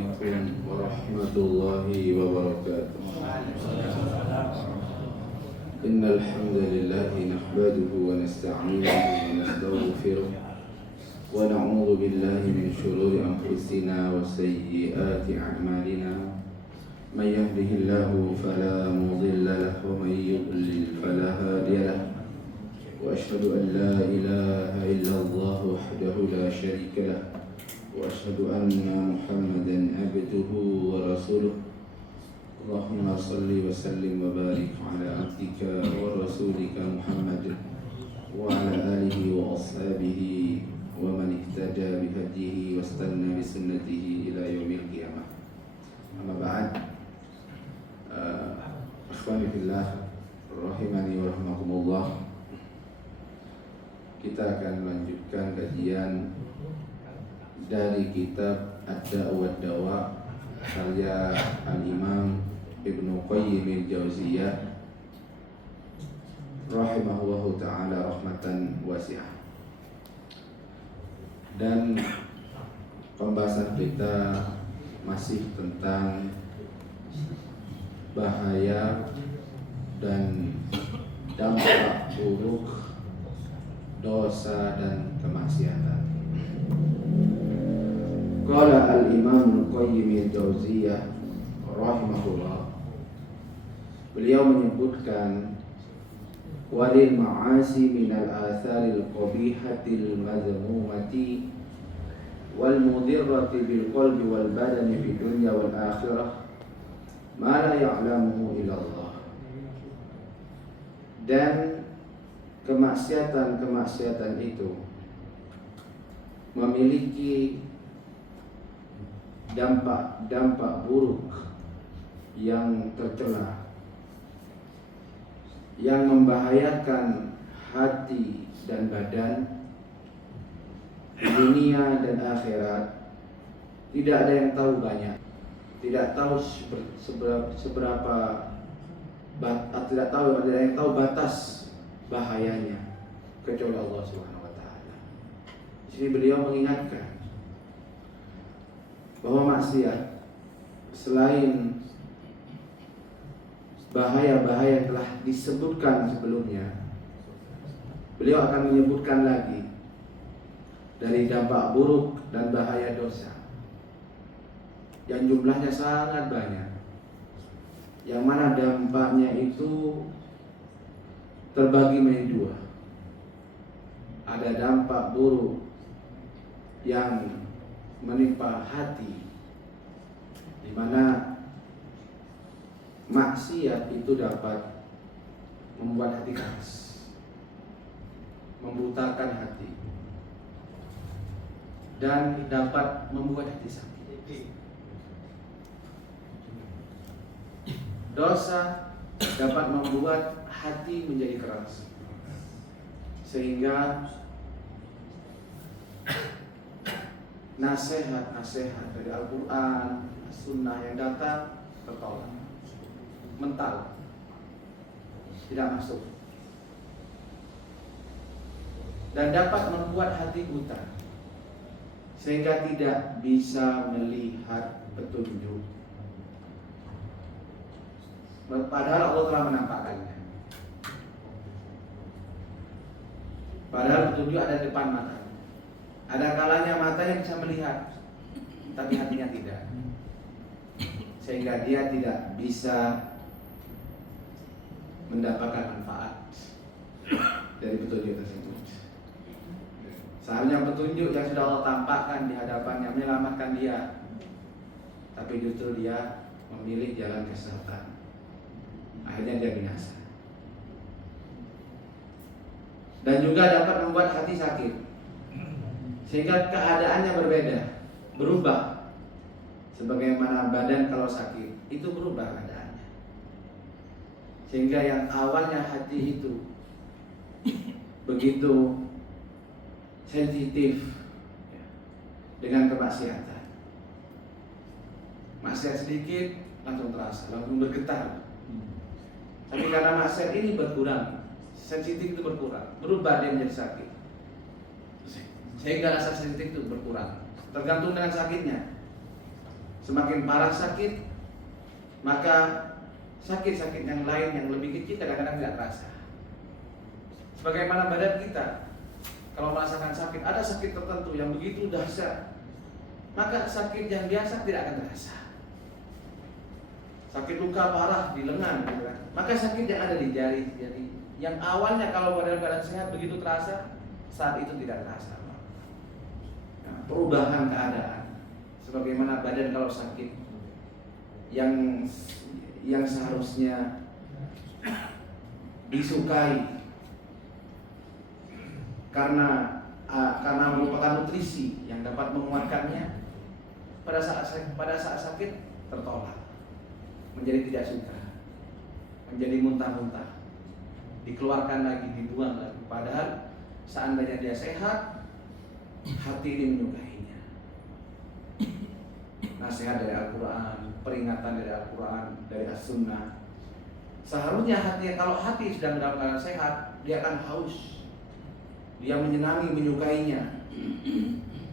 Assalamualaikum warahmatullahi wabarakatuh. Innal hamdalillah nahmaduhu wa nasta'inuhu wa nastaghfiruh wa na'udzu billahi min shururi anfusina wa sayyiati a'malina. May yahdihillahu fala mudilla lahu wa may yudlil fala hadiya lahu. Wa asyhadu an la ilaha illallah wahdahu la syarika lahu. وأشهد أن محمدا عبده ورسوله اللهم صل وسلم وبارك على عبدك ورسولك محمد وعلى آله وأصحابه ومن اهتدى بهديه واستنى بسنته إلى يوم القيامة. أما بعد أخواني في الله rahimani wa rahimakumullah, kita akan melanjutkan kajian dari kitab Ad-Da' wad-Dawa karya Al-Imam Ibnu Qayyim al-Jauziyah rahimahullahu ta'ala rahmatan wasi'ah. Dan pembahasan kita masih tentang bahaya dan dampak buruk dosa dan kemaksiatan. Qala al-Imam Qayyim al-Jauziyah rahimahullah, beliau menyebutkan walil ma'asi minal atharil qabihatil mazmumati wal mudirrati bil qalbi wal badani fi dunya wal akhirah ma la ya'lamuhu illa Allah. Dan kemaksiatan itu memiliki dampak buruk yang tercela, yang membahayakan hati dan badan, dunia dan akhirat. Tidak ada yang tahu banyak, tidak tahu tidak ada yang tahu batas bahayanya kecuali Allah Subhanahu wa taala. Di sini beliau mengingatkan bahwa maksiat selain bahaya-bahaya yang telah disebutkan sebelumnya, beliau akan menyebutkan lagi dari dampak buruk dan bahaya dosa yang jumlahnya sangat banyak, yang mana dampaknya itu terbagi menjadi dua. Ada dampak buruk yang menimpa hati, di mana maksiat itu dapat membuat hati keras, membutakan hati, dan dapat membuat hati sakit. Dosa dapat membuat hati menjadi keras, sehingga nasihat-nasihat dari Al-Quran, Sunnah yang datang tertolak, mental, tidak masuk, dan dapat membuat hati buta sehingga tidak bisa melihat petunjuk. Padahal Allah telah menampakkannya, padahal petunjuk ada di depan mata. Ada kalanya matanya bisa melihat, tapi hatinya tidak, sehingga dia tidak bisa mendapatkan manfaat dari petunjuk tersebut. Seharusnya petunjuk yang sudah Allah tampakkan di hadapannya menyelamatkan dia, tapi justru dia memilih jalan kesesatan. Akhirnya dia binasa. Dan juga dapat membuat hati sakit, sehingga keadaannya berbeda, berubah. Sebagaimana badan kalau sakit, itu berubah keadaannya. Sehingga yang awalnya hati itu begitu sensitif dengan kemaksiatan, maksiat sedikit langsung terasa, langsung bergetar. Tapi karena maksiat ini berkurang, sensitif itu berkurang, berubah dia menjadi sakit, sehingga rasa sensitif itu berkurang, tergantung dengan sakitnya. Semakin parah sakit, maka sakit-sakit yang lain yang lebih kecil kadang-kadang tidak terasa. Sebagaimana badan kita, kalau merasakan sakit, ada sakit tertentu yang begitu dahsyat, maka sakit yang biasa tidak akan terasa. Sakit luka parah di lengan, gitu kan. Maka sakit yang ada di jari, yang awalnya kalau badan sehat begitu terasa, saat itu tidak terasa. Nah, perubahan keadaan, sebagaimana badan kalau sakit, yang seharusnya disukai karena merupakan nutrisi yang dapat menguatkannya, pada saat sakit tertolak, menjadi tidak suka, menjadi muntah-muntah, dikeluarkan lagi, dibuang lagi. Padahal seandainya dia sehat, hati ini menyukainya. Nasihat dari Al-Quran, peringatan dari Al-Quran, dari As-Sunnah. Seharusnya kalau hati sedang dalam keadaan sehat, dia akan haus, dia menyenangi, menyukainya.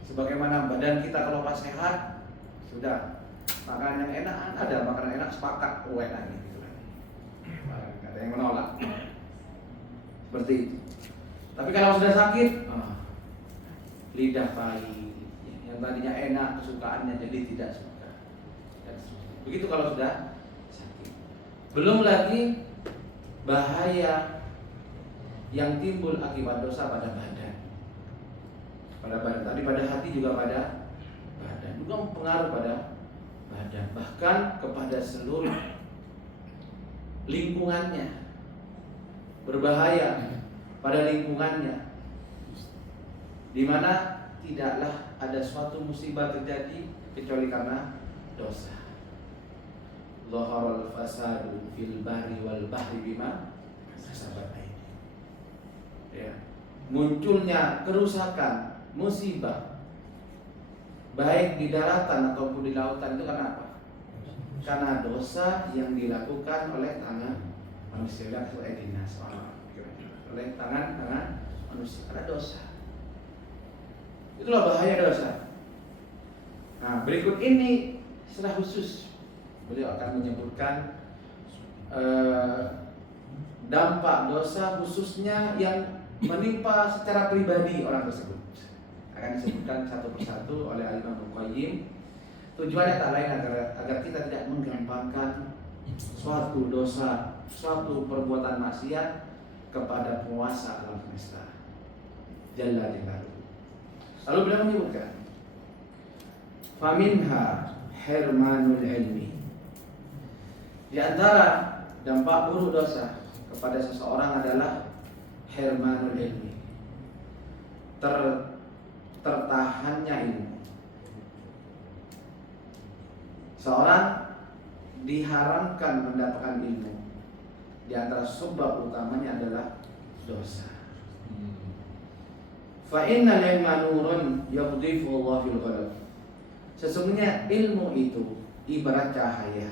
Sebagaimana badan kita kalau pas sehat, sudah makanan yang enak, ada makanan enak sepakat, enak gitu kan. Ada yang menolak. Seperti itu. Tapi kalau sudah sakit, lidah pahit, yang tadinya enak kesukaannya jadi tidak suka. Begitu kalau sudah sakit. Belum lagi bahaya yang timbul akibat dosa pada badan. Tadi pada hati juga pada badan, juga mempengaruhi pada badan, bahkan kepada seluruh lingkungannya. Berbahaya pada lingkungannya, di mana tidaklah ada suatu musibah terjadi kecuali karena dosa. Zaharal fasadu fil bahri wal bahri bima kasabat aidi. Ya, munculnya kerusakan, musibah baik di daratan ataupun di lautan itu karena apa? Karena dosa yang dilakukan oleh tangan manusia, oleh tangan manusia, ada dosa. Itulah bahaya dosa. Nah, berikut ini secara khusus beliau akan menyebutkan dampak dosa khususnya yang menimpa secara pribadi orang tersebut. Akan disebutkan satu persatu oleh Al-Imam Al-Qayyim. Tujuannya tak lain agar kita tidak menggampangkan suatu dosa, suatu perbuatan maksiat kepada penguasa alam semesta Jalla Jalaluhu. Lalu beliau menyebutkan, faminha hirmanul ilmi. Di antara dampak buruk dosa kepada seseorang adalah hirmanul ilmi, tertahannya ilmu. Seorang diharamkan mendapatkan ilmu. Di antara sebab utamanya adalah dosa. Fa innal ilma nurun yaqdhifu Allah fil qalb. Sesungguhnya ilmu itu ibarat cahaya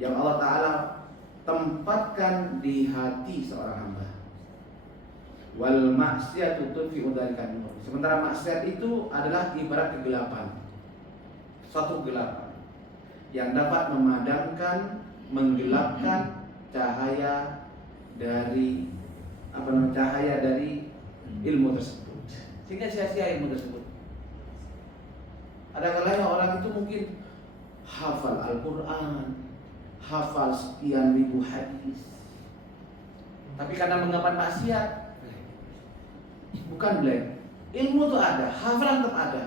yang Allah Ta'ala tempatkan di hati seorang hamba. Wal maksiatu tudfi'u dzalika nur. Sementara maksiat itu adalah ibarat kegelapan. Suatu kegelapan yang dapat memadamkan, menggelapkan cahaya dari ilmu tersebut, sehingga sia-sia ilmu tersebut. Ada kalanya orang itu mungkin hafal Al-Quran, hafal sekian ribu hadis, tapi karena menggapai maksiat, bukan blank. Ilmu itu ada, hafalan tetap ada,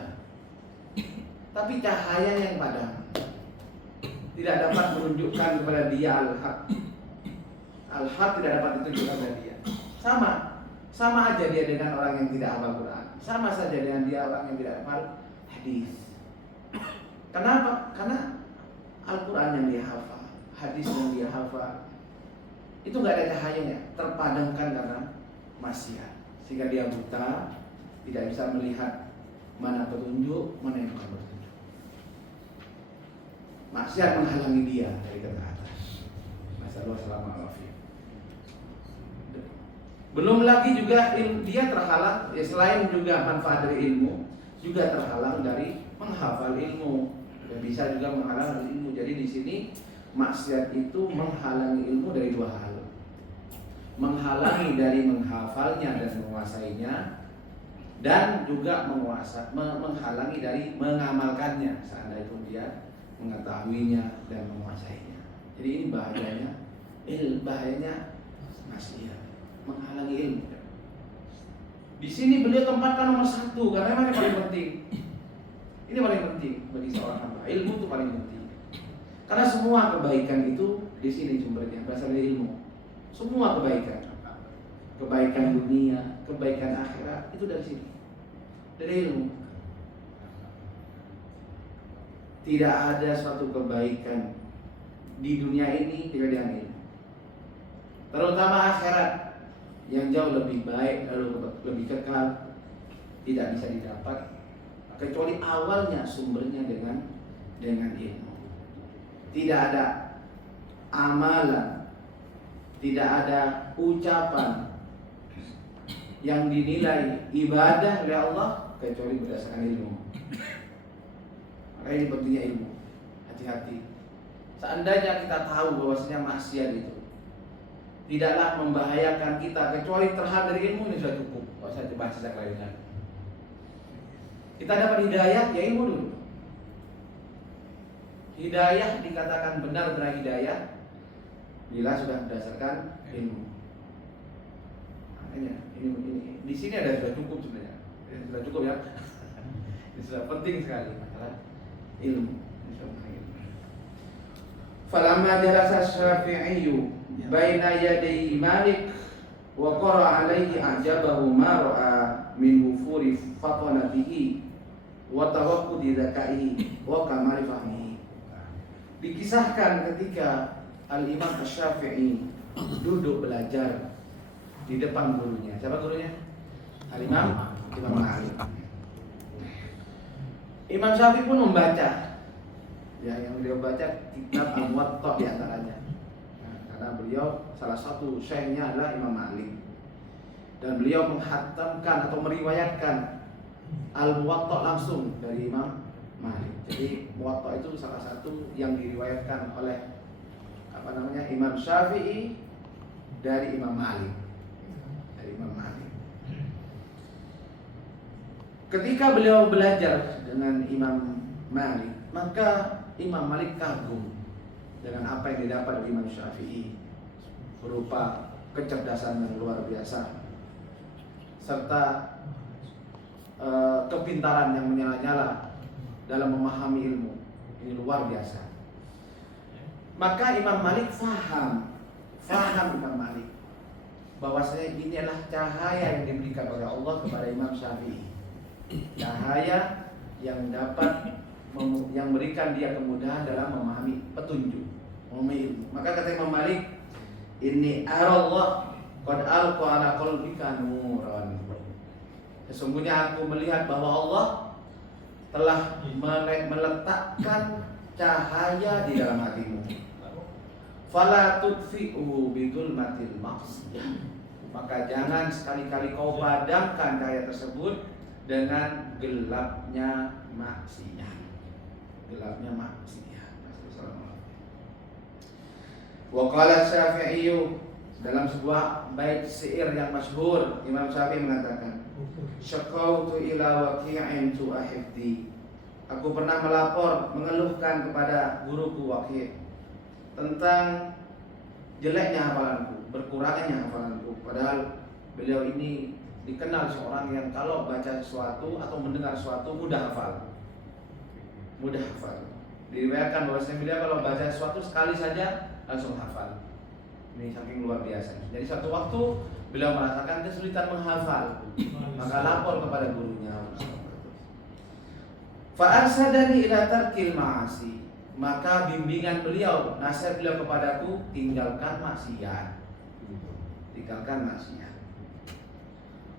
tapi cahaya yang padam tidak dapat menunjukkan kepada dia al-haq. Al-haq tidak dapat ditunjukkan kepada dia. Sama aja dia dengan orang yang tidak hafal Quran. Sama saja dengan dia orang yang tidak hafal hadis. Kenapa? Karena Al-Quran yang dia hafal, hadis yang dia hafal, itu nggak ada cahayanya, terpadamkan karena maksiat, sehingga dia buta, tidak bisa melihat mana petunjuk, mana yang bukan petunjuk. Maksiat menghalangi dia dari ketaatan. Masyaallah, assalamualaikum. Belum lagi juga dia terhalang, selain juga manfaat dari ilmu, juga terhalang dari menghafal ilmu. Dan bisa juga menghalangi ilmu. Jadi di sini maksiat itu menghalangi ilmu dari dua hal. Menghalangi dari menghafalnya dan menguasainya, dan juga menghalangi dari mengamalkannya seandainya pun dia mengetahuinya dan menguasainya. Jadi ini bahayanya maksiat, menghalangi ilmu. Di sini beliau tempatkan nomor satu karena memang ini paling penting. Ini paling penting bagi seorang hamba. Ilmu itu paling penting. Karena semua kebaikan itu di sini sumbernya berasal dari ilmu. Semua kebaikan dunia, kebaikan akhirat itu dari sini, dari ilmu. Tidak ada suatu kebaikan di dunia ini tidak dengan ilmu. Terutama akhirat yang jauh lebih baik, lalu lebih kekal, tidak bisa didapat kecuali awalnya sumbernya dengan ilmu. Tidak ada amalan, tidak ada ucapan yang dinilai ibadah oleh Allah kecuali berdasarkan ilmu. Makanya ini pentingnya ilmu. Hati-hati. Seandainya kita tahu bahwasanya maksiat itu tidaklah membahayakan kita kecuali terhadap dari ilmu, ini sudah cukup. Tidak usah dibahas yang lainnya. Kita dapat hidayah, ya ilmu dulu. Hidayah dikatakan benar-benar hidayah bila sudah berdasarkan ilmu. Makanya ini di sini sudah cukup sebenarnya. Sudah cukup ya. Ini sudah penting sekali masalah ilmu. Falamma darasa Syafi'i baina yaday Malik wa qara alaihi ajabahu ma ra'a min wufuri fatanatihi wa tawaqqudi zakaihi wa kamali fahmihi. Dikisahkan ketika Al-Imam Asy-Syafi'i duduk belajar di depan gurunya. Siapa gurunya? Al-Imam Malik. Imam Syafi'i pun membaca. Ya, yang beliau baca kitab Al-Muwatta di antaranya. Karena beliau salah satu syekhnya adalah Imam Malik. Dan beliau menghatamkan atau meriwayatkan Al-Muwatta langsung dari Imam Malik. Jadi Muwatta itu salah satu yang diriwayatkan oleh Imam Syafi'i dari Imam Malik. Ketika beliau belajar dengan Imam Malik, maka Imam Malik kagum dengan apa yang didapat dari Imam Syafi'i berupa kecerdasan yang luar biasa serta kepintaran yang menyala-nyala dalam memahami ilmu. Ini luar biasa. Maka Imam Malik faham Imam Malik bahwasanya ini adalah cahaya yang diberikan oleh Allah kepada Imam Syafi'i. Cahaya yang dapat yang berikan dia kemudahan dalam memahami petunjuk, memahami ilmu. Maka kata Imam Malik, "Inni arallah qad alqa ala qalbika nuran." Sesungguhnya aku melihat bahwa Allah telah meletakkan cahaya di dalam hatimu. Fala tudfi'u bidulmatil maksiyah. Maka jangan sekali-kali kau padamkan cahaya tersebut dengan gelapnya maksiat. Wa qala Syafi'i, dalam sebuah bait syair yang masyhur, Imam Syafi'i mengatakan, "Syaqautu ila waqi'in tu'ahibdi." Aku pernah melapor, mengeluhkan kepada guruku Waqi' tentang jeleknya hafalanku, berkurangnya hafalanku. Padahal beliau ini dikenal seorang yang kalau baca sesuatu atau mendengar sesuatu mudah hafal. Diriwayatkan bahwasanya beliau kalau baca sesuatu sekali saja langsung hafal. Ini saking luar biasa. Jadi suatu waktu beliau merasakan kesulitan menghafal, maka lapor kepada gurunya. Fa'arsadani ila tarkil ma'asi. Maka bimbingan beliau, nasihat beliau kepadaku, tinggalkan maksiat.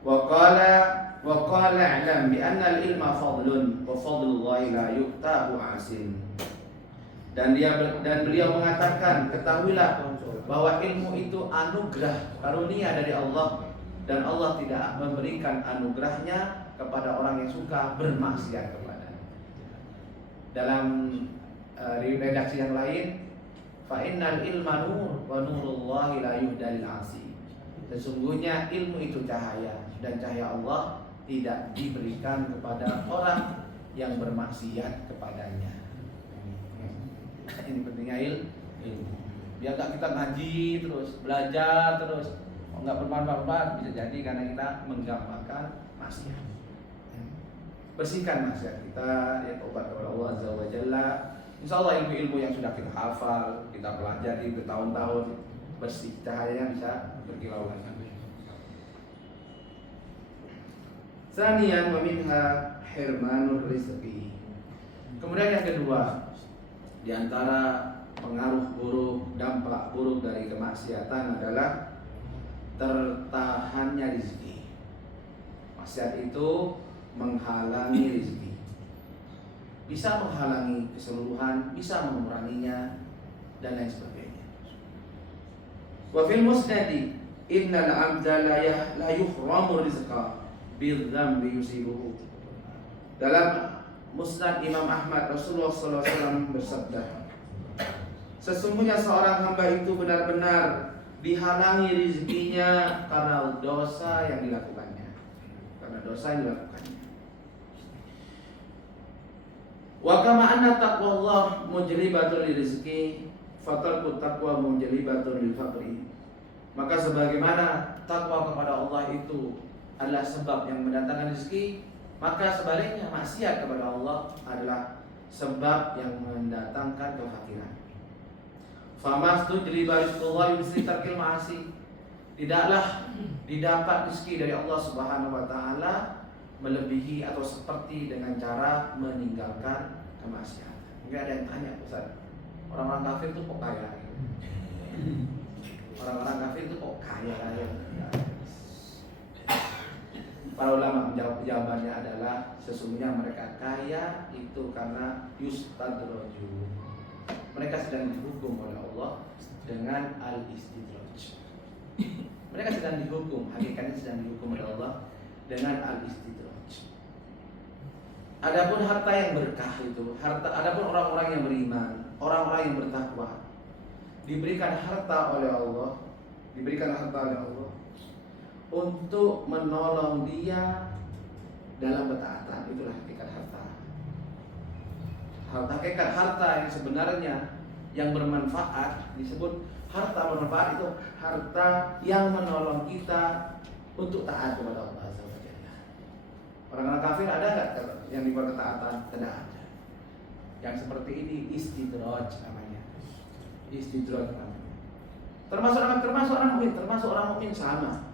Wa qala a'lam bi anna al-ilma fadlun wa fadlullahi la yu'tahu 'asin. Dan beliau mengatakan, ketahuilah bahwa ilmu itu anugerah, karunia dari Allah, dan Allah tidak memberikan anugerahnya kepada orang yang suka bermaksiat kepadanya. Dalam redaksi yang lain, fa innal ilma nur wa nurullahi la yuhdal asi. Sesungguhnya ilmu itu cahaya, dan cahaya Allah tidak diberikan kepada orang yang bermaksiat kepadanya. Ini pentingnya ilmu. Biar gak kita ngaji terus, belajar terus, nggak bermanfaat, bisa jadi karena kita menggampangkan maksiat. Bersihkan maksiat kita, ya tobat kepada Allah Azza wa Jalla. Insya Allah ilmu-ilmu yang sudah kita hafal, kita pelajari bertahun-tahun, bersih, cahayanya bisa berkilau lagi. Sanian wa minha hirmanur rizqi. Kemudian yang kedua, di antara pengaruh buruk, dampak buruk dari kemaksiatan adalah tertahannya rezeki. Maksiat itu menghalangi rezeki. Bisa menghalangi keseluruhan, bisa menguranginya, dan lain sebagainya. Wa fil musnadi innal 'abda la yuhramu rizqa bil dzambi yusibuhu. Dalam Musnad Imam Ahmad, Rasulullah SAW bersabda, sesungguhnya seorang hamba itu benar-benar dihalangi rezekinya karena dosa yang dilakukannya. Karena dosa yang dilakukannya. Wa kama anna taqwallah mujlibatun lirizqi, fatarku taqwa mujlibatun lil faqri. Maka sebagaimana takwa kepada Allah itu adalah sebab yang mendatangkan rezeki, maka sebaliknya maksiat kepada Allah adalah sebab yang mendatangkan kefakiran. Famastu jliba rizqullah yusri tarkil ma'asi. Tidaklah didapat rezeki dari Allah Subhanahu wa taala melebihi atau seperti dengan cara meninggalkan kemaksiatan. Mungkin ada yang tanya, Ustaz, orang-orang kafir itu kok kaya? Orang-orang kafir itu kok kaya? Para ulama menjawab, jawabannya adalah sesungguhnya mereka kaya itu karena yustadraju. Mereka sedang dihukum oleh Allah dengan al-istidraj. Mereka sedang dihukum, hakikatnya sedang dihukum oleh Allah dengan al-istidraj. Adapun harta yang berkah itu, adapun orang-orang yang beriman, orang-orang yang bertakwa, diberikan harta oleh Allah, untuk menolong dia dalam ketaatan. Itulah hakikat harta. Hakikat harta yang sebenarnya yang bermanfaat disebut harta bermanfaat, itu harta yang menolong kita untuk taat kepada Allah Azza wa Jalla. Orang-orang kafir ada nggak yang dibuat ketaatan? Tidak ada. Yang seperti ini istidraj namanya. Istidraj namanya. Termasuk orang mukmin sama.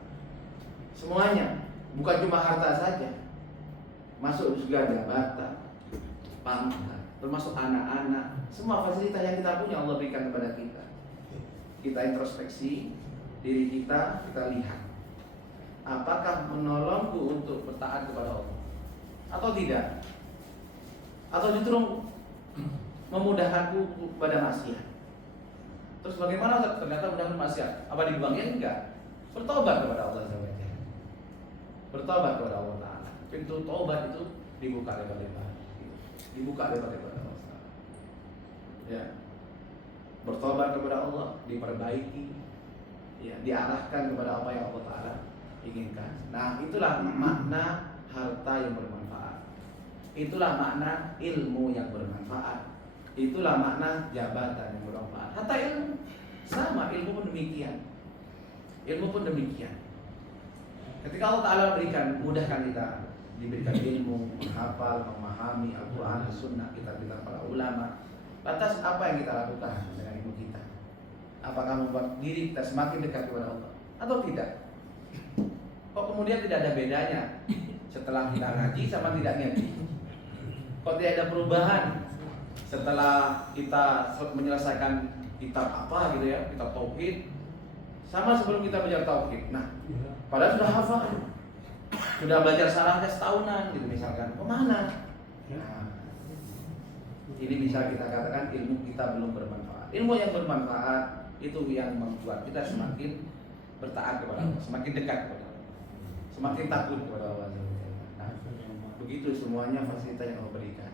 Semuanya, bukan cuma harta saja, masuk juga jabatan, pangkat, termasuk anak-anak, semua fasilitas yang kita punya Allah berikan kepada kita. Kita introspeksi diri kita lihat, apakah menolongku untuk bertaat kepada Allah atau tidak, atau justru memudahkanku kepada maksiat. Terus bagaimana ternyata mudah maksiat? Apa dibuangnya? Enggak. Bertobat kepada Allah SWT. Bertobat kepada Allah Ta'ala. Pintu tobat itu dibuka lebar-lebar. Dibuka lebar-lebar Allah Ta'ala. Ya. Bertobat kepada Allah, diperbaiki, ya, diarahkan kepada apa yang Allah Ta'ala inginkan. Nah, itulah makna harta yang bermanfaat. Itulah makna ilmu yang bermanfaat. Itulah makna jabatan yang bermanfaat. Hatta ilmu sama, ilmu pun demikian. Ilmu pun demikian. Ketika Allah Ta'ala mudahkan kita, diberikan ilmu, menghafal, memahami Al-Quran, Sunnah, kitab-kitab para ulama, lantas apa yang kita lakukan dengan ilmu kita? Apakah membuat diri kita semakin dekat kepada Allah atau tidak? Kok kemudian tidak ada bedanya setelah kita ngaji sama tidak ngaji? Kok tidak ada perubahan setelah kita menyelesaikan kitab apa gitu ya, kitab tauhid, sama sebelum kita belajar tauhid? Nah, padahal sudah hafal, sudah belajar syarahnya setahunan gitu misalkan. Kemana? Nah, ini bisa kita katakan ilmu kita belum bermanfaat. Ilmu yang bermanfaat itu yang membuat kita semakin bertaat kepada Allah, semakin dekat kepada Allah, semakin takut kepada Allah. Nah, begitu semuanya fasilitas yang Allah berikan.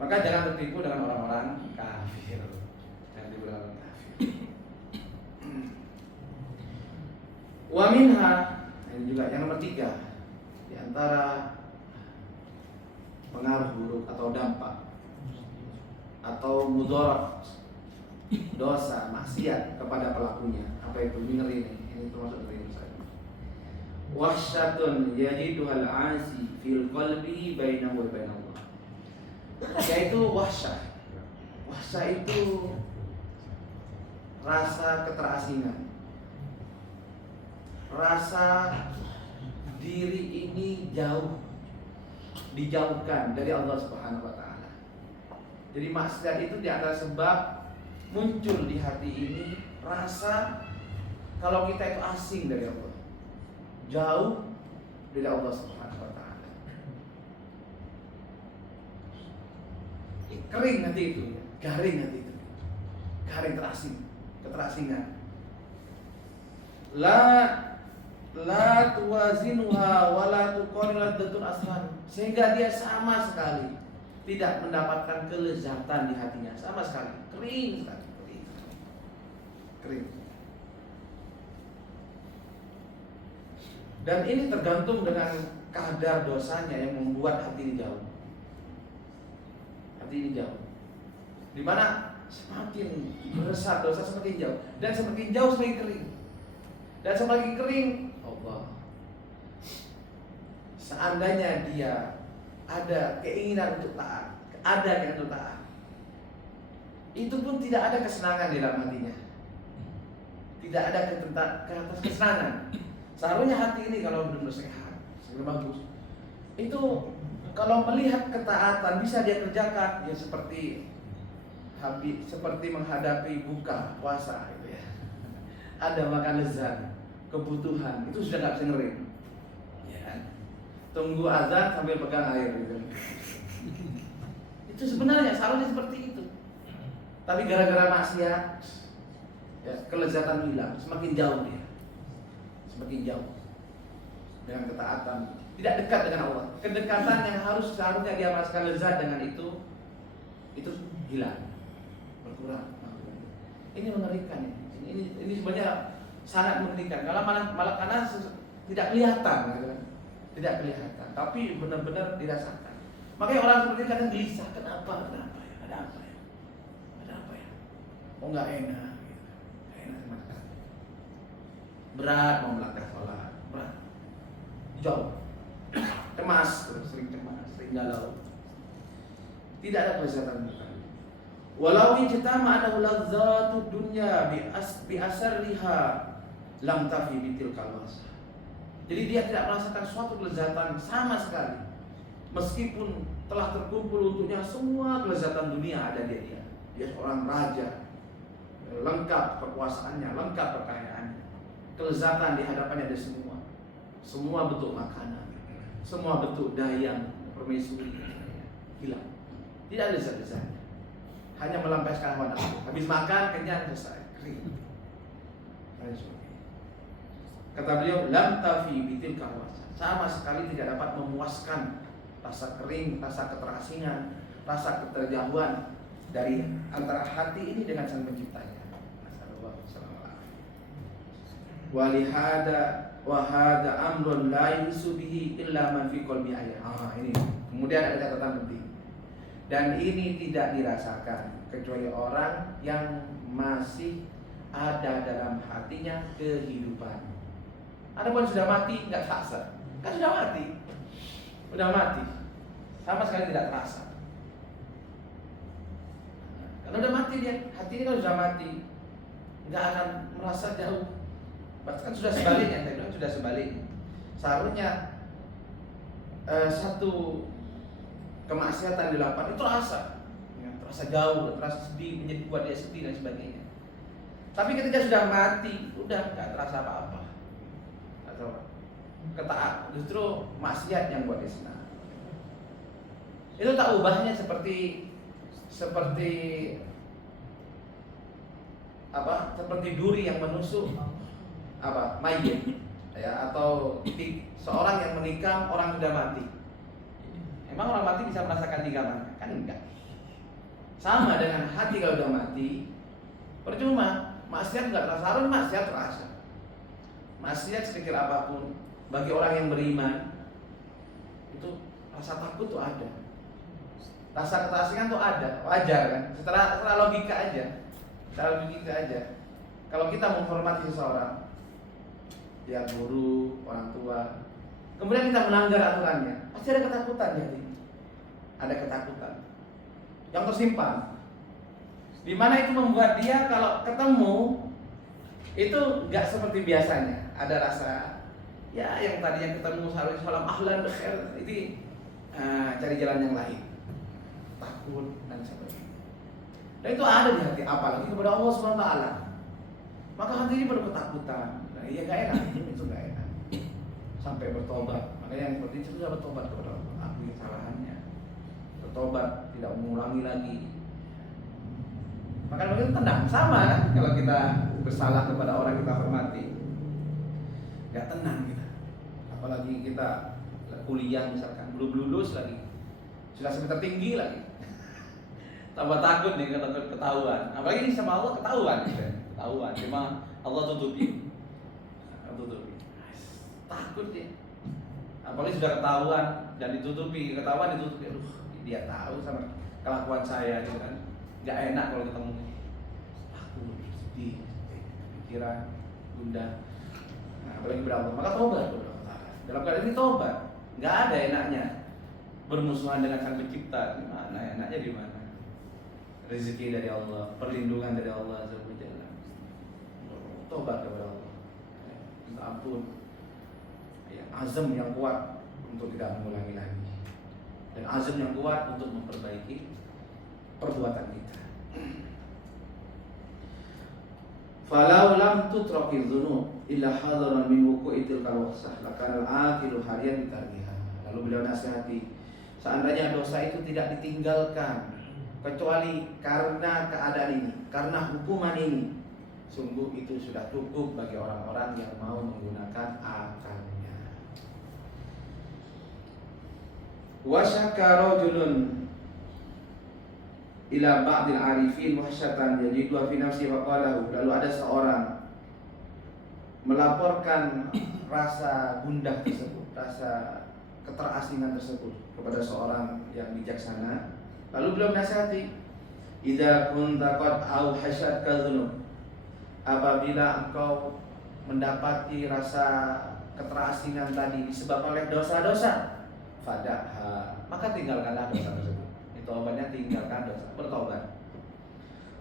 Maka jangan tertipu dengan orang-orang kafir. Jangan tertipu dengan orang kafir. Wa minha, ini juga yang nomor 3 di antara pengaruh buruk atau dampak atau mudarat dosa maksiat kepada pelakunya. Apa itu? Ngeri ini termasuk dari saya. Wahsyatun yajiduhal asi fil qalbi bainahu wa bain Allah. Yaitu wahsyah. Wahsyah itu rasa keterasingan, rasa diri ini dijauhkan dari Allah Subhanahu wa taala. Jadi maksiat itu di antara sebab muncul di hati ini rasa kalau kita itu asing dari Allah, jauh dari Allah Subhanahu wa taala. Kering hati itu, garing hati itu, garing keterasingan. La tuwazinuha wa la tuqarilatun asran, sehingga dia sama sekali tidak mendapatkan kelezatan di hatinya, sama sekali kering sekali, kering. Dan ini tergantung dengan kadar dosanya yang membuat hati ini jauh. Hati ini jauh. Dimana semakin besar dosa semakin jauh, dan semakin jauh semakin kering. Dan semakin kering, Allah. Seandainya dia ada keinginan untuk taat, itu pun tidak ada kesenangan di dalam hatinya. Tidak ada kesenangan. Seharusnya hati ini kalau benar-benar sehat, bagus, itu kalau melihat ketaatan bisa dia kerjakan, ya seperti menghadapi buka puasa gitu ya. Ada makan lezat, kebutuhan, itu sudah nggak bisa ngerim. Ya. Tunggu azan sambil pegang air gitu. Itu sebenarnya seharusnya seperti itu. Tapi gara-gara maksiat, ya, kelezatan hilang, semakin jauh dia. Semakin jauh dengan ketaatan, tidak dekat dengan Allah. Kedekatan yang seharusnya dia merasakan lezat dengan itu hilang, berkurang. Ini mengerikan ya. Ini sebenarnya sangat mengerikan. Kalau malah karena tidak kelihatan, tidak kelihatan, tapi benar-benar dirasakan. Makanya orang seperti ini kadang gelisah. Kenapa ya? Ada apa ya? Oh nggak enak, nggak enak sama sekali. Berat mau melangkah sholat, berat, jauh, cemas, sering galau. Tidak ada kelezatan bukan. Walau ijtama adahu ladzatu dunya bi asarriha lam tafi bitil kalwas. Jadi dia tidak merasakan suatu kelezatan sama sekali, meskipun telah terkumpul untuknya semua kelezatan dunia ada di dia. Dia seorang raja, lengkap kekuasaannya, lengkap kekayaannya, kelezatan di hadapannya ada semua bentuk makanan, semua bentuk dayang, permaisuri, hilang. Tidak ada lezat-lezatnya. Hanya melampiaskan hawa nafsu. Habis makan kenyang selesai, kering. Kata beliau, lam tafi bitil kahwasa, sama sekali tidak dapat memuaskan rasa kering, rasa keterasingan, rasa keterjauhan dari antara hati ini dengan sang penciptanya. Wahada amrun la yusubihi illa man fi qalbi ayah. Ini kemudian ada catatan penting. Dan ini tidak dirasakan kecuali orang yang masih ada dalam hatinya kehidupan. Adapun sudah mati nggak terasa, kan sudah mati, sama sekali tidak terasa. Karena udah mati dia, hati ini kan sudah mati, nggak akan merasa jauh. Bahkan sudah sebaliknya, saya bilang sudah sebaliknya. Seharusnya satu kemaksiatan dilakukan itu terasa jauh, terasa sedih, buat dia sedih dan sebagainya. Tapi ketika sudah mati, udah nggak terasa apa-apa. Ketaat, justru maksiat yang buat dia senang. Itu tak ubahnya seperti duri yang menusuk mayit, ya, atau seorang yang menikam orang sudah mati. Emang orang mati bisa merasakan tikaman? Kan enggak. Sama dengan hati kalau udah mati, percuma. Maksiat nggak terasa, harus maksiat terasa. Maksiat sekecil apapun bagi orang yang beriman itu rasa takut tuh ada, rasa keterasingan tuh ada, wajar kan? Setelah logika aja, setelah logika aja. Kalau kita menghormati seseorang, dia guru, orang tua, kemudian kita melanggar aturannya, pasti ada ketakutan di hati. Ada ketakutan yang tersimpan, di mana itu membuat dia kalau ketemu itu nggak seperti biasanya. Ada rasa ya yang tadinya ketemu harus salam ahlan bekhair, itu cari jalan yang lain, takut dan sebagainya. Dan itu ada di hati, apalagi kepada Allah SWT. Maka hati ini penuh ketakutan. Nah, iya gak enak, itu gak enak. Sampai bertobat. Makanya yang seperti itu sudah bertobat kepada Allah, akui kesalahannya, bertobat, tidak mengulangi lagi. Maka begitu tenang, sama kan? Kalau kita bersalah kepada orang kita hormati, gak tenang kita. Apalagi kita kuliah misalkan, belum lulus lagi, sudah semester tinggi lagi, tambah takut nih, takut ketahuan. Apalagi ini sama Allah ketahuan, ketahuan. Cuma Allah tutupi, takut dia. Apalagi sudah ketahuan dan ditutupi, ketahuan ditutupi. Aduh, dia tahu sama kelakuan saya, gitu kan? Gak enak kalau ketemu. Aku sedih, pikiran, gundah. Nah, apalagi berapa? Maka tobat. Dalam keadaan ini tobat. Gak ada enaknya bermusuhan dengan Sang Pencipta. Gimana enaknya di mana? Rezeki dari Allah, perlindungan dari Allah Subhanahu. Tobat kepada Allah. Minta ampun. Ya, azam yang kuat untuk tidak mengulangi lagi. Dan azam yang kuat untuk memperbaiki perbuatan kita. Falau lam tutraqil dzunub illa hadaran min wuqu'i tilkal waqsah lakana al-aqilu hariyan bitarbiha. Lalu beliau nasihati, seandainya dosa itu tidak ditinggalkan kecuali karena keadaan ini, karena hukuman ini, sungguh itu sudah cukup bagi orang-orang yang mau menggunakan akalnya. Wa syakka rajulun ila ba'dil arifin muhasyatan yajidu fi nafsi wa qalahu. Lalu ada seorang melaporkan rasa gundah tersebut, rasa keterasingan tersebut kepada seorang yang bijaksana. Lalu beliau menasihati, idza kunta qad auhasyatka dzunub, apabila engkau mendapati rasa keterasingan tadi disebabkan oleh dosa-dosa, fadahha, maka tinggalkanlah dosa tersebut. Taubatnya tinggalkan dosa, bertobat.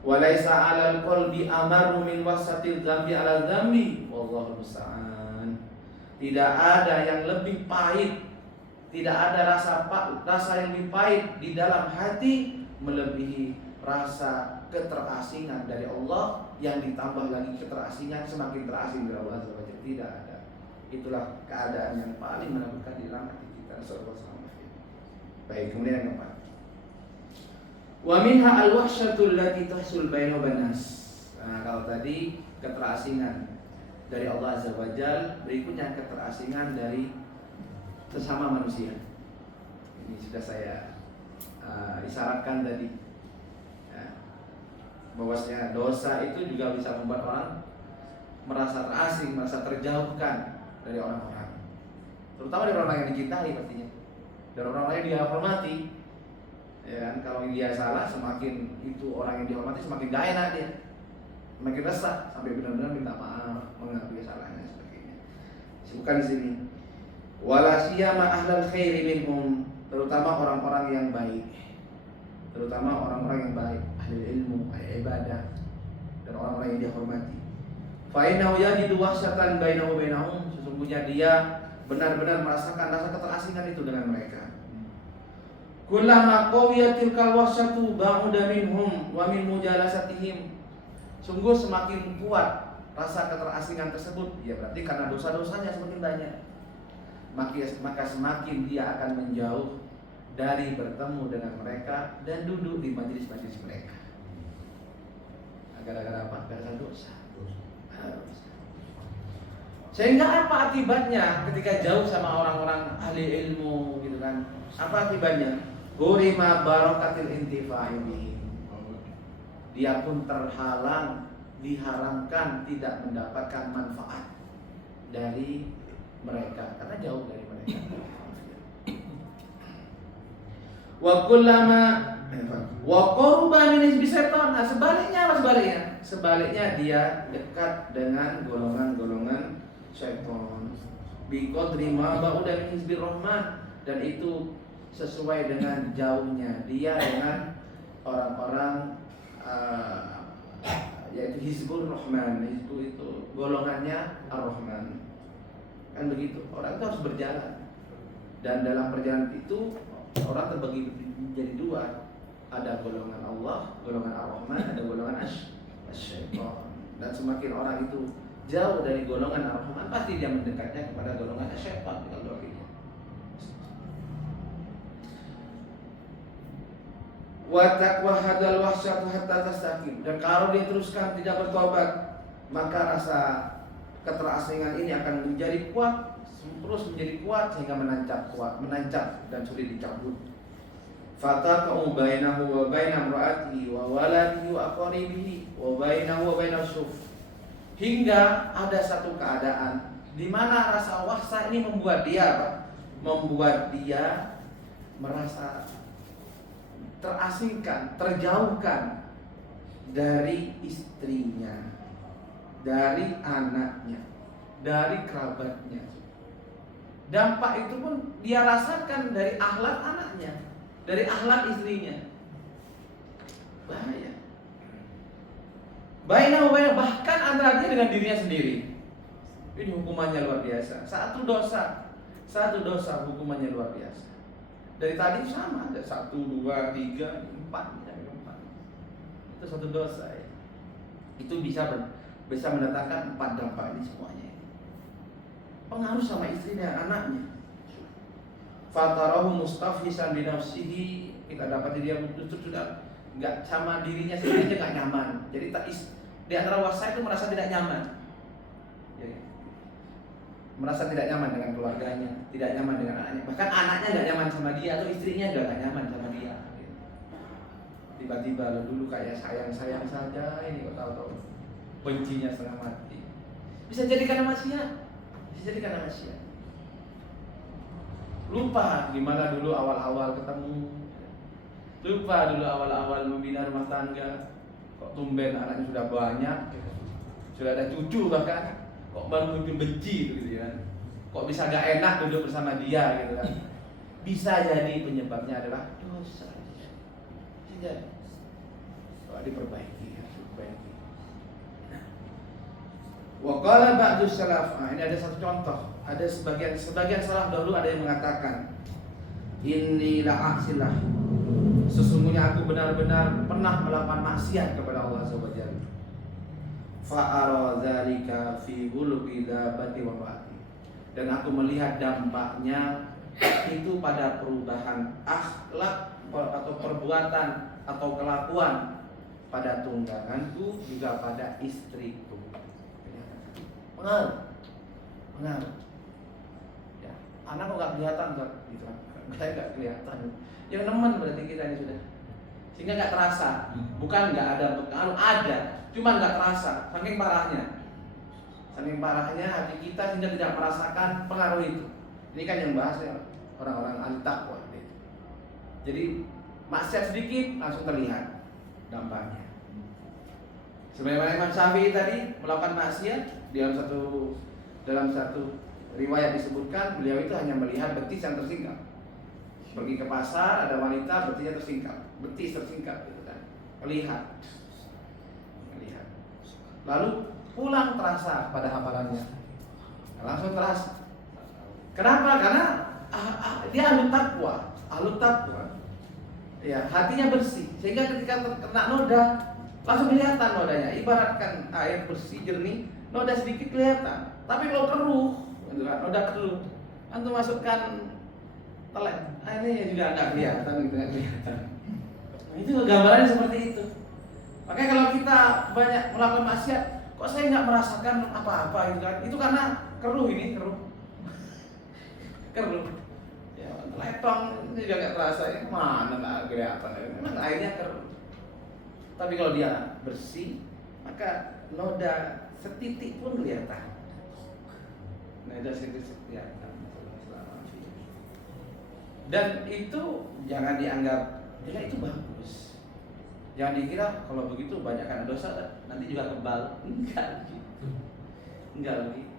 Walaisa 'alal qalbi amaru min wasatil dzambi 'alal dzambi, wallahu musta'an. Tidak ada yang lebih pahit, tidak ada rasa yang lebih pahit di dalam hati melebihi rasa keterasingan dari Allah, yang ditambah lagi keterasingan semakin terasing dari Allah Subhanahu wa ta'ala. Tidak ada. Itulah keadaan yang paling menakutkan di dalam hati kita. Baik, kemudian yang keempat. Wa minha al-wahsyatul lati tahsul baina banas. Nah, kalau tadi keterasingan dari Allah Azza wa Jalla, berikutnya keterasingan dari sesama manusia. Ini sudah saya isyaratkan tadi. Ya, bahwasanya dosa itu juga bisa membuat orang merasa terasing, merasa terjauhkan dari orang-orang. Terutama dari orang yang dicintai pastinya. Dari orang yang dia hormati. Ya kan, kalau dia salah, semakin itu orang yang dihormati semakin gak enak dia, semakin resah sampai benar-benar minta maaf, mengakui kesalahannya sebagainya. Bukan di sini. Wala siyama ahlal khairi minhum, terutama orang-orang yang baik, terutama orang-orang yang baik, ahli ilmu, ahli ibadah, dan orang-orang yang dihormati. Fa innahu yajidu wahsyatan bainahu bainahum, sesungguhnya dia benar-benar merasakan rasa keterasingan itu dengan mereka. Kullama qawiyatil kalwasatu ba'uda minhum wa min mujalasatihim. Sungguh semakin kuat rasa keterasingan tersebut, ya berarti karena dosa-dosanya semakin banyak. Maka semakin dia akan menjauh dari bertemu dengan mereka dan duduk di majelis-majelis mereka. Gara-gara apa? Gara-gara dosa. Sehingga apa akibatnya ketika jauh sama orang-orang ahli ilmu gitu kan? Apa akibatnya? Hurima barakatil intifa'i bihi. dia pun terhalang, diharamkan tidak mendapatkan manfaat dari mereka karena jauh dari mereka. Wa kullama wa qurba min hizbi syaitan. Nah, sebaliknya dia dekat dengan golongan-golongan syaitan. Bi qadri ma ba'uda min hizbi rahman, dan itu sesuai dengan jauhnya dia dengan orang-orang yaitu Hizbur Rahman. Hizbu itu golongannya Ar-Rahman. Kan begitu. Orang itu harus berjalan. Dan dalam perjalanan itu orang terbagi menjadi dua. Ada golongan Allah, golongan Ar-Rahman, ada golongan Asy-Syaitan. Dan semakin orang itu jauh dari golongan Ar-Rahman, pasti dia mendekatnya kepada golongan Asy-Syaitan. Wa taqwa hadal wahsyatu hatta tastaqim. Dan kalau dia teruskan tidak bertobat, maka rasa keterasingan ini akan menjadi kuat, terus menjadi kuat sehingga menancap dan sulit dicabut. Fataqu bainahu wa baina imraatihi wa waladihi wa aqaribihi wa bainahu wa baina syuf. Hingga ada satu keadaan di mana rasa wahsya ini membuat dia merasa terasingkan, terjauhkan dari istrinya, dari anaknya, dari kerabatnya. Dampak itu pun dia rasakan dari akhlak anaknya, dari akhlak istrinya. Bahaya. Bahkan antara dia dengan dirinya sendiri. Ini hukumannya luar biasa. Satu dosa hukumannya luar biasa. Dari tadi sama, ada 1, 2, 3, 4, 4. Itu satu dosa ya. Itu bisa mendatangkan 4 dampak ini semuanya. Pengaruh sama istri dan anaknya. Fatarahu mustafhisan bi nafsihi, kita dapat dia justru sudah enggak sama dirinya sendiri aja enggak nyaman. Jadi di antara wasa itu merasa tidak nyaman. Ya. Merasa tidak nyaman dengan keluarganya, tidak nyaman dengan anaknya. Bahkan anaknya nggak nyaman sama dia atau istrinya juga nggak nyaman sama dia. Tiba-tiba dulu kayak sayang-sayang saja, ini kok tahu-tahu bencinya setengah mati. Bisa jadi karena maksiat. Lupa gimana dulu awal-awal ketemu. Lupa dulu awal-awal membina rumah tangga. Kok tumben anaknya sudah banyak, sudah ada cucu bahkan. Kok baru muncul benci gitu kan? Kok bisa gak enak duduk bersama dia gitu kan? Bisa jadi penyebabnya adalah dosa. Tidak. Kalau diperbaiki. Wa qala ba'du salaf. Ini ada satu contoh. Ada sebagian salaf dahulu ada yang mengatakan, inni la'asilah. Sesungguhnya aku benar-benar pernah melakukan maksiat kepada Allah Subhanahu wa ta'ala. Fa'ara dzalika fi qulubi dzabati wa ba'ti. Dan aku melihat dampaknya itu pada perubahan akhlak atau perbuatan atau kelakuan pada tungganganku juga pada istriku. Pengaruh. Ya, anak kok nggak kelihatan kan? Gitu kan? Saya nggak kelihatan. Yang nemen berarti kita ini sudah. Sehingga nggak terasa. Bukan nggak ada pengaruh, ada. Cuma nggak terasa, saking parahnya hati kita sehingga tidak merasakan pengaruh itu. Ini kan yang bahas ya orang-orang ahli takwa. Jadi maksiat sedikit langsung terlihat dampaknya. Sebagaimana Imam Syafi'i tadi melakukan maksiat dalam satu riwayat disebutkan beliau itu hanya melihat betis yang tersingkap. Pergi ke pasar ada wanita betisnya tersingkap gitu kan. Melihat. Lalu pulang terasa pada hafalannya. Langsung terasa. Kenapa? Karena dia ahlu takwa. Ya, hatinya bersih. Sehingga ketika kena noda langsung kelihatan nodanya. Ibaratkan air bersih jernih, noda sedikit kelihatan. Tapi kalau keruh, noda keruh, antum masukkan telek, ini juga nggak kelihatan, Itu gambarannya seperti itu. Makanya kalau kita banyak melakukan maksiat, kok saya nggak merasakan apa-apa gitu kan? Itu karena keruh. Ya, letong ini juga nggak terasa, mana nggak kelihatan. Memang airnya keruh. Tapi kalau dia bersih, maka noda setitik pun kelihatan. Noda setitik kelihatan. Dan itu jangan dianggap ya itu bagus. Jangan dikira kalau begitu banyak karena dosa nanti juga kebal. Enggak gitu. Enggak begitu.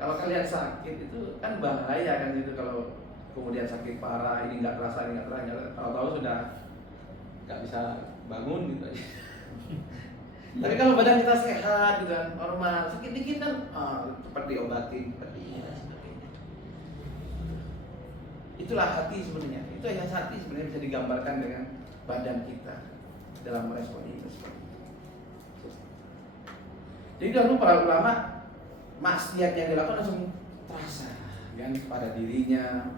Kalau kalian sakit itu kan bahaya kan itu, kalau kemudian sakit parah, ini nggak terasa, ini nggak terasa, tahu-tahu sudah nggak bisa bangun gitu aja. Tapi kalau badan kita sehat gitu kan, normal, sakit dikit kan cepat diobatin, cepat ini dan sebagainya. Itulah hati sebenarnya. Itu yang hati sebenarnya bisa digambarkan dengan badan kita dalam merespon itu. Jadi dahulu para ulama maksiat yang dilakukan langsung terasa kan, pada dirinya,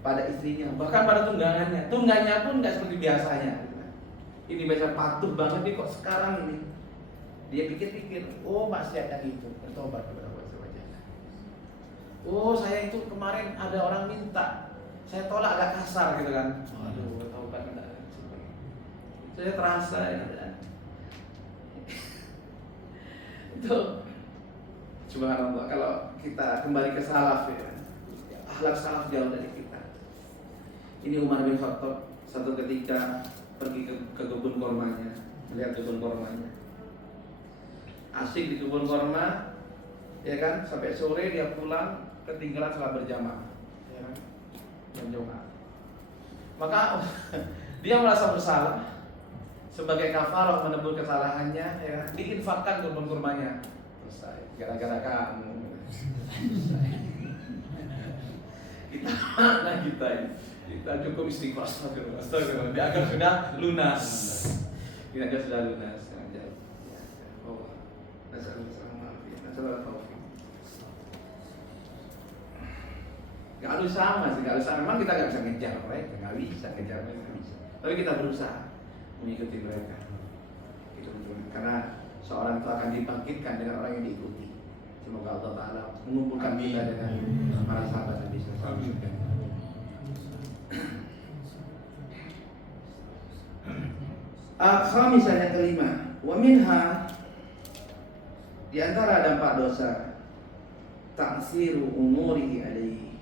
pada istrinya, bahkan pada tunggangannya. Tunggangannya pun nggak seperti biasanya. Ini biasa patuh banget nih, kok sekarang ini dia pikir-pikir, oh maksiat yang itu, bertobat kepada Allah SWT. Oh saya itu kemarin ada orang minta, saya tolak agak kasar gitu kan. Aduh, bertobat enggak. Saya terasa gitu kan. Itu subhanallah, kalau kita kembali ke salaf ya, akhlak salaf jauh dari kita. Ini Umar bin Khattab satu ketika pergi ke kebun kormanya, melihat kebun kormanya. Asik di kebun korma, ya kan, sampai sore dia pulang, ketinggalan salat berjamaah, ya kan, berjamaah. Maka dia merasa bersalah, sebagai kafarah menebus kesalahannya, ya kan, diinfakkan kebun kormanya. Gara-gara kamu kita mana kita ini, kita cukup istighfar, astagfirullah, dianggap sudah lunas, dianggap sudah lunas. Oh, nggak harus sama sih, nggak harus sama. Memang kita nggak bisa ngejar mereka, nggak bisa ngejar mereka, nggak bisa. Tapi kita berusaha mengikuti mereka, gitu, karena seorang itu akan dibangkitkan dengan orang yang diikuti. Semoga Allah Ta'ala mengumpulkan kita dengan para sahabat Nabi SAW. Khamisah yang kelima, wa minha, di antara dampak dosa, ta'siru umurihi alaihi.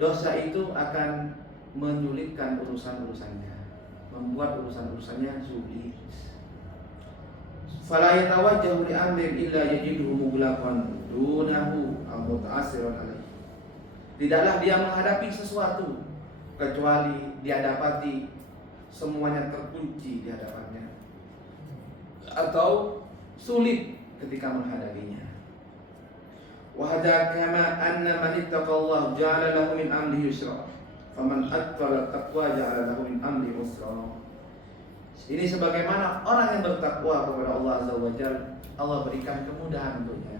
Dosa itu akan menyulitkan urusan-urusannya, membuat urusan-urusannya sulit. Fala yatawajjahu li amrin illa yajiduhu mughlaqan dunahu aw muta'assiran alaihi. Tidaklah dia menghadapi sesuatu kecuali dia dapati semuanya terkunci di hadapannya atau sulit ketika menghadapinya. Wa hadza kama anna man ittaqallahu ja'ala lahu min amrihi yusra, faman attaqala taqwa ja'ala lahu min amrihi usra. Ini sebagaimana orang yang bertakwa kepada Allah Azza wa Jalla, Allah berikan kemudahan untuknya,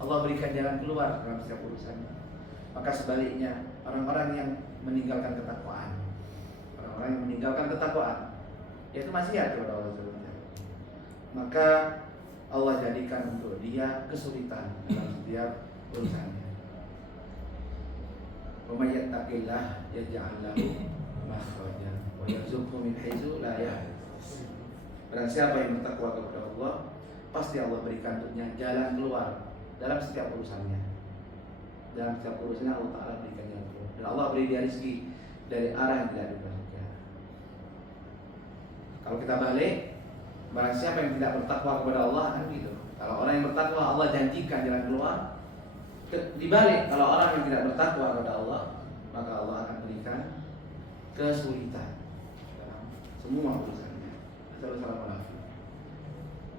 Allah berikan jalan keluar dalam setiap urusannya. Maka sebaliknya, orang-orang yang meninggalkan ketakwaan, orang-orang yang meninggalkan ketakwaan, yaitu maksiat kepada Allah Azza wa Jalla, maka Allah jadikan untuk dia kesulitan dalam setiap urusannya. Wa may yattaqillah yaj'al lahu makhraja wa yarzuqhu min haitsu la yahtasib. Barang siapa yang bertakwa kepada Allah, pasti Allah berikan untuknya jalan keluar dalam setiap urusannya. Dalam setiap urusannya Allah Ta'ala berikan jalan keluar. Dan Allah beri dia rezeki dari arah yang tidak diduga. Kalau kita balik, barang siapa yang tidak bertakwa kepada Allah, kan gitu. Kalau orang yang bertakwa, Allah janjikan jalan keluar. Dibalik, kalau orang yang tidak bertakwa kepada Allah, maka Allah akan berikan kesulitan dalam semua urusannya. Assalamualaikum.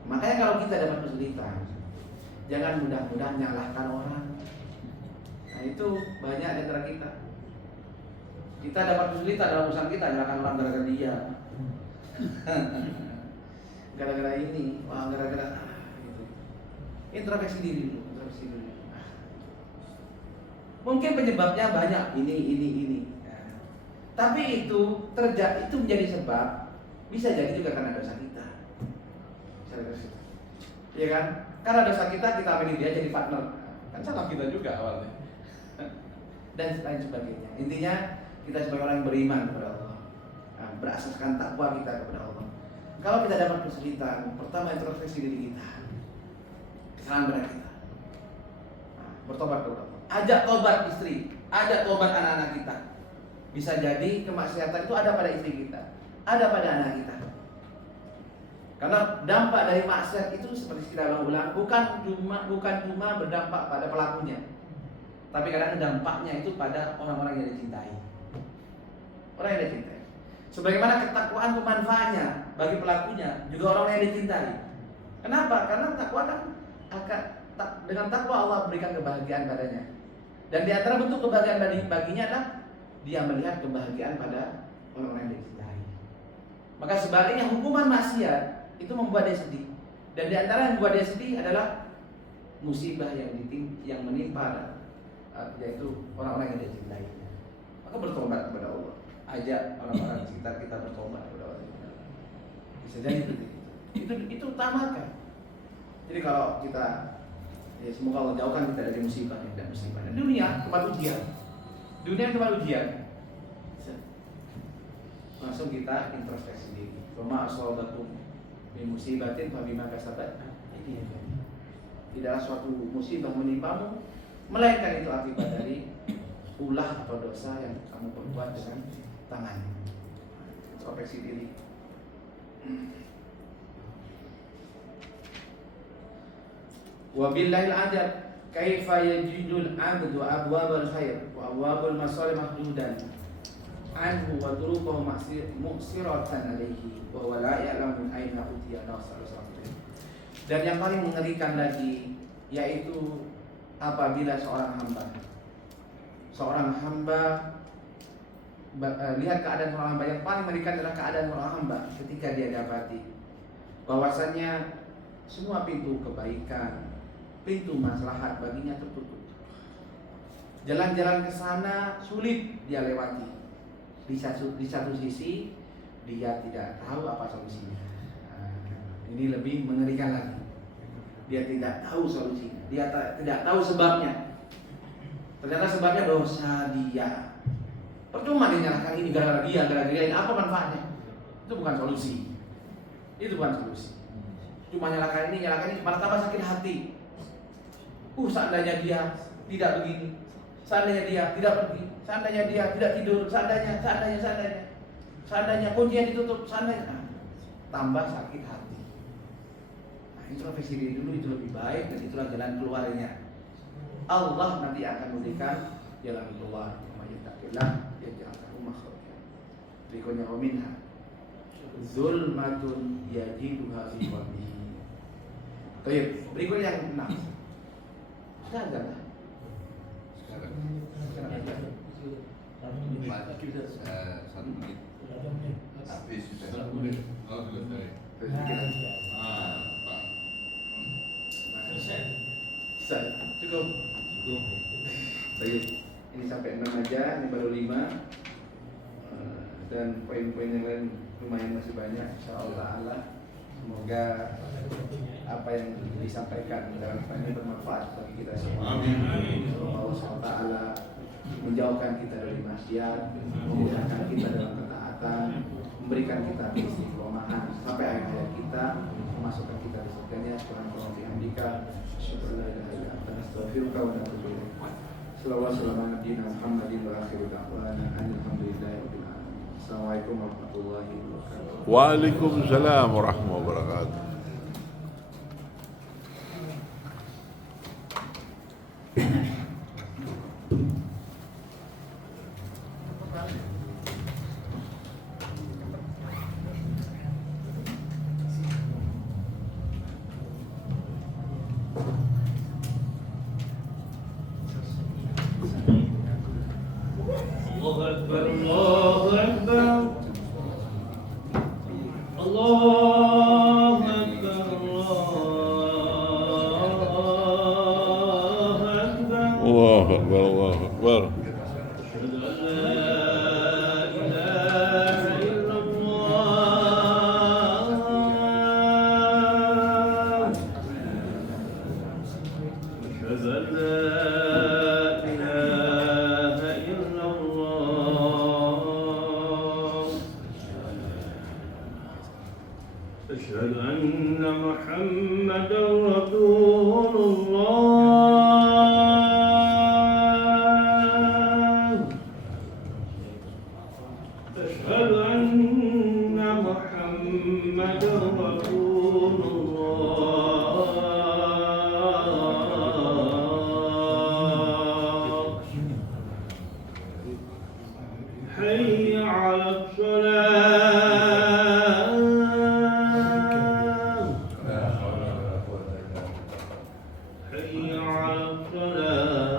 Makanya kalau kita dapat kesulitan, jangan mudah-mudah menyalahkan orang. Nah itu banyak di antara kita. Kita dapat kesulitan dalam urusan kita, menyalahkan orang gara-gara dia, gara-gara ini, wah gara-gara gitu. Introspeksi diri dulu, introspeksi dulu. Mungkin penyebabnya banyak, ini. Nah, tapi itu terjadi, itu menjadi sebab, bisa jadi juga karena dosa kita. Iya kan? Karena dosa kita pilih dia jadi partner. Kan salah kita juga awalnya. Dan lain sebagainya. Intinya kita sebagai orang yang beriman kepada Allah, berasaskan takwa kita kepada Allah. Kalau kita dapat kesulitan, pertama introspeksi diri kita, kesalahan benar kita, bertobat kepada Allah. Ajak tobat istri, ajak tobat anak-anak kita. Bisa jadi kemaksiatan itu ada pada istri kita, ada pada anak kita. Karena dampak dari maksiat itu seperti kita ulang, bukan cuma berdampak pada pelakunya, tapi kadang dampaknya itu pada orang-orang yang dicintai. Orang yang dicintai. Sebagaimana ketakwaan itu manfaatnya bagi pelakunya, juga orang yang dicintai. Kenapa? Karena takwa kan dengan takwa Allah berikan kebahagiaan padanya. Dan di antara bentuk kebahagiaan baginya adalah dia melihat kebahagiaan pada orang-orang yang dicintai. Maka sebaliknya hukuman maksiat itu membuat dia sedih. Dan di antara yang membuat dia sedih adalah musibah yang menimpa, yaitu orang-orang yang dia cintai. Maka bertobat kepada Allah. Ajak orang-orang sekitar kita bertobat kepada Allah. Bisa jadi itu utamakan. Jadi kalau kita, ya semoga Allah jauhkan kita dari musibah dan musibah. Dan dunia tempat ujian. Dunia tempat ujian. Langsung kita introspeksi diri. Wa asabakum min musibatin fa bima kasabat aydikum. Tidaklah suatu musibah menimpamu melainkan itu akibat dari ulah atau dosa yang kamu perbuat dengan tangan. Introspeksi diri. Wa billahil ajab kaifa yajidul 'abdu abwabal khair wa abwabul masalih mahdudan anhu wa turuqahu mu'siratan alaihi wa huwa la ya'lamu min aina utiya nasr. Dan yang paling mengerikan lagi yaitu apabila seorang hamba lihat keadaan seorang hamba, yang paling mengerikan adalah keadaan seorang hamba ketika dia dapati bahwasannya semua pintu kebaikan, pintu maslahat baginya tertutup. Jalan-jalan ke sana sulit dia lewati. Di satu sisi dia tidak tahu apa solusinya. Ini lebih mengerikan lagi. Dia tidak tahu solusinya. Dia tidak tahu sebabnya. Ternyata sebabnya dosa dia. Percuma dia nyalakan ini gara-gara dia, ini. Apa manfaatnya? Itu bukan solusi. Itu bukan solusi. Cuma nyalakan ini, malah tambah sakit hati. Seandainya dia tidak begini, seandainya dia tidak pergi, seandainya dia tidak tidur, seandainya kuncinya ditutup, tambah sakit hati. Nah, introspeksi diri dulu itu lebih baik, dan itulah jalan keluarnya. Allah nanti akan memberikan jalan keluar. Yattaqillah yaj'al lahu makhraja. Berikutnya minha zulmatun yajiduha fi qalbihi. Baik, berikutnya yang 6. Sudah ada lah. Sekarang aja. 1 menit. Habis sudah. 1 menit. Oh, selesai. Selesai. Cukup. Baik. Ini sampai 6 aja, ini baru 5. Dan poin-poin yang lain lumayan masih banyak, insyaallah. Semoga apa yang disampaikan dalam ini bermanfaat bagi kita semua. Semoga Allah SWT menjauhkan kita dari maksiat, memudahkan kita dalam ketaatan, memberikan kita istiqomahan sampai akhir hayat kita, memasukkan kita di surganya. Subhanallah bihamdika, asyhadu an la ilaha illa anta, astaghfiruka wa atubu ilaik. Sallallahu alaihi wa Muhammadin wa akhiru da'wana alhamdulillahi rabbil alamin. Assalamualaikum warahmatullahi wabarakatuh. Waalaikumsalam warahmatullahi wabarakatuh. أشهد أن محمدا رسول الله. أشهد أن محمدا رسول الله. حي على الصلاة. حي على الصلاة.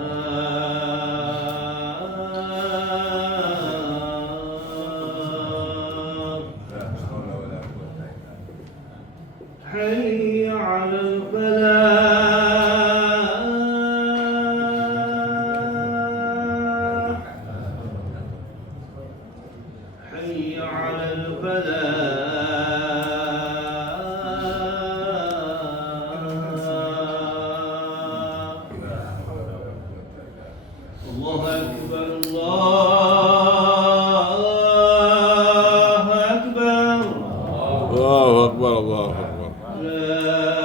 حي على الفلاح. حي على الفلاح. الله أكبر الله أكبر. الله أكبر الله أكبر. لا